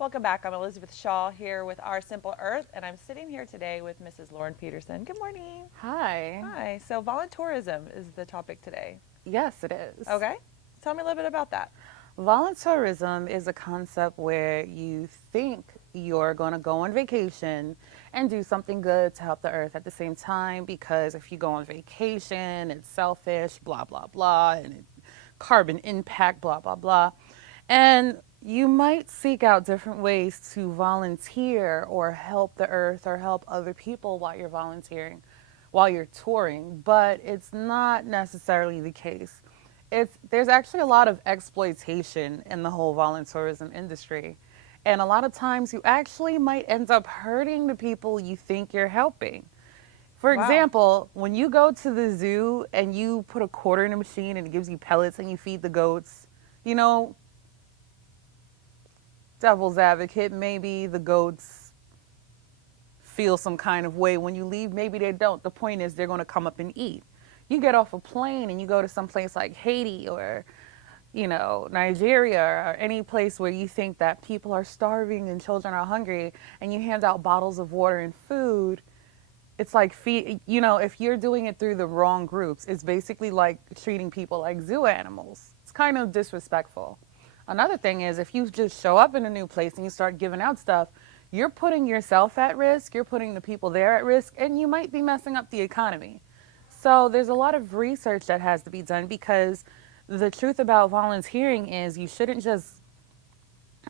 Welcome back. I'm Elizabeth Shaw here with Our Simple Earth, and I'm sitting here today with Mrs. Lauren Peterson. Good morning. Hi. Hi. So, voluntourism is the topic today. Yes, it is. Okay. Tell me a little bit about that. Voluntourism is a concept where you think you're going to go on vacation and do something good to help the earth at the same time, because if you go on vacation, it's selfish, blah, blah, blah, and carbon impact, blah, blah, blah. And you might seek out different ways to volunteer or help the earth or help other people while you're volunteering, while you're touring, but it's not necessarily the case. There's actually a lot of exploitation in the whole voluntourism industry. And a lot of times you actually might end up hurting the people you think you're helping. For Wow. example, when you go to the zoo and you put a quarter in a machine and it gives you pellets and you feed the goats, you know, devil's advocate, maybe the goats feel some kind of way when you leave. Maybe they don't. The point is they're going to come up and eat. You get off a plane and you go to some place like Haiti or, Nigeria or any place where you think that people are starving and children are hungry, and you hand out bottles of water and food. It's like, if you're doing it through the wrong groups, it's basically like treating people like zoo animals. It's kind of disrespectful. Another thing is, if you just show up in a new place and you start giving out stuff, you're putting yourself at risk, you're putting the people there at risk, and you might be messing up the economy. So there's a lot of research that has to be done, because the truth about volunteering is you shouldn't just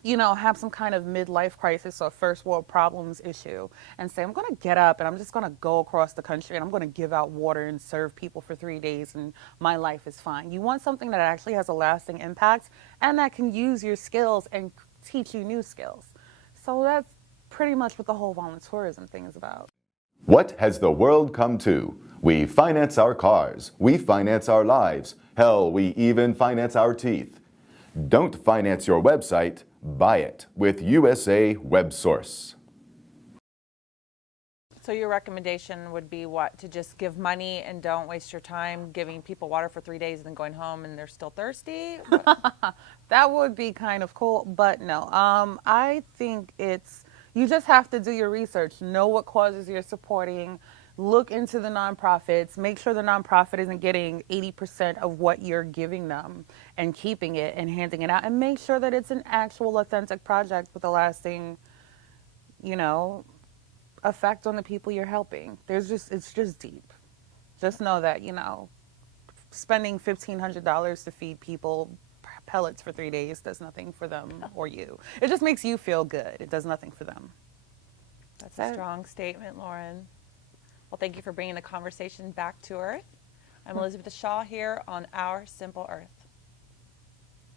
have some kind of midlife crisis or first world problems issue and say, I'm going to get up and I'm just going to go across the country and I'm going to give out water and serve people for 3 days and my life is fine. You want something that actually has a lasting impact and that can use your skills and teach you new skills. So that's pretty much what the whole voluntourism thing is about. What has the world come to? We finance our cars. We finance our lives. Hell, we even finance our teeth. Don't finance your website. Buy it with USA WebSource. So, your recommendation would be what? To just give money and don't waste your time giving people water for 3 days and then going home and they're still thirsty? That would be kind of cool, but no. I think you just have to do your research, know what causes you're supporting, look into the nonprofits, make sure the nonprofit isn't getting 80% of what you're giving them and keeping it and handing it out, and make sure that it's an actual authentic project with a lasting, effect on the people you're helping. It's just deep. Just know that, spending $1,500 to feed people pellets for 3 days does nothing for them or you. It just makes you feel good. It does nothing for them. That's a strong statement, Lauren. Well, thank you for bringing the conversation back to Earth. I'm Elizabeth Shaw here on Our Simple Earth.